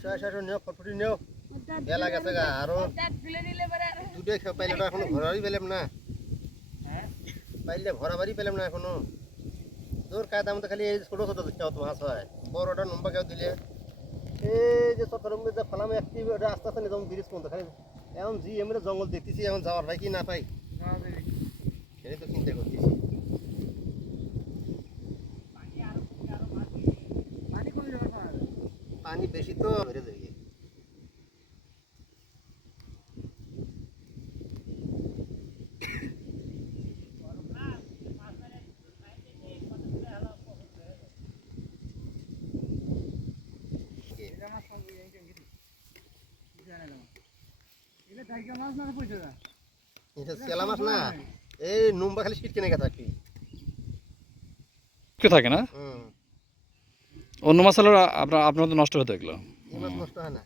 আসো আসো আসো নিও ফটফটি নিও। বেলা গেছে গা আরও দুটোই পাইলে তো এখনও পেলাম না। পাইলে পেলাম না এখনও। তোর খালি এই ছোট ছোট চাও তো মাছ হয়। বড়টা নম্বা কেউ দিলে। এই যে সরকার যে ফলাম একটি ওটা আস্তে আস্তে নিয়ে যাব ব্রিজ পর্যন্ত। খালি এখন জি এমনি জঙ্গল দেখতেছি এখন যাওয়ার ভাই কি না পাই। পানি বেশি তো? ধরে ধরে এটা মাছ না? এই নুম্বা খালি সিট কিনে গেছে থাকে না? অন্য মাছ হলে আপনার আপনার তো নষ্ট হতে এগুলো নষ্ট হয় না।